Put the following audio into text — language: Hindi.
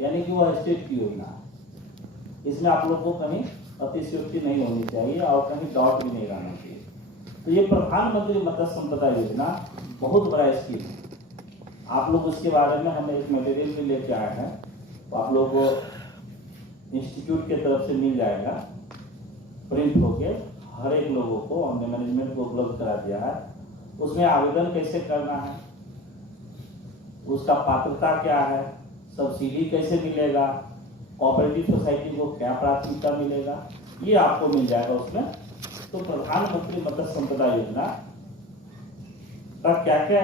यानी कि वह स्टेट की योजना है। इसमें आप लोग को कहीं अतिशयोक्ति नहीं होनी चाहिए और कहीं डाउट भी नहीं रहना चाहिए। तो ये प्रधानमंत्री मत्स्य संपदा योजना बहुत बड़ा स्कीम है। आप लोग उसके बारे में हमें एक मटेरियल भी लेके आए हैं, तो आप लोग को इंस्टीट्यूट के तरफ से मिल जाएगा प्रिंट होके, हर एक लोगों को हमने मैनेजमेंट को उपलब्ध करा दिया है। उसमें आवेदन कैसे करना है, उसका पात्रता क्या है, सब्सिडी कैसे मिलेगा, कोऑपरेटिव सोसाइटी को क्या प्राथमिकता मिलेगा, ये आपको मिल जाएगा उसमें। तो प्रधानमंत्री मत्स्य संपदा योजना का क्या क्या